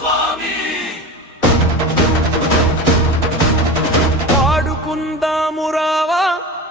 స్వామి. పాడుకుందాము రావా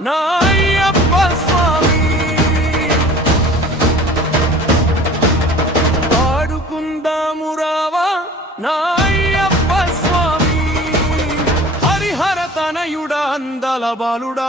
నాయప్ప స్వామి. పాడుకుందాము రావా నాయప్ప స్వామి. హరిహర తనయుడా అందల బాలుడా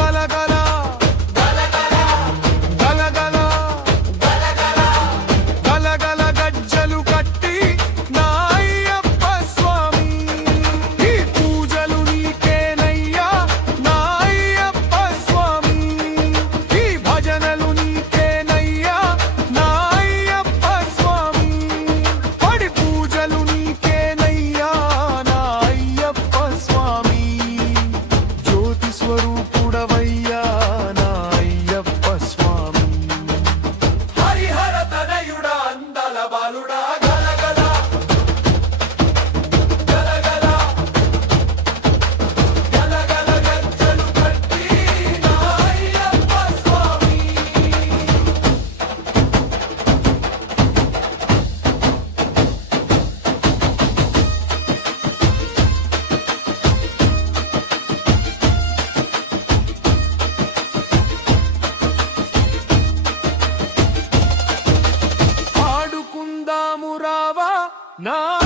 No!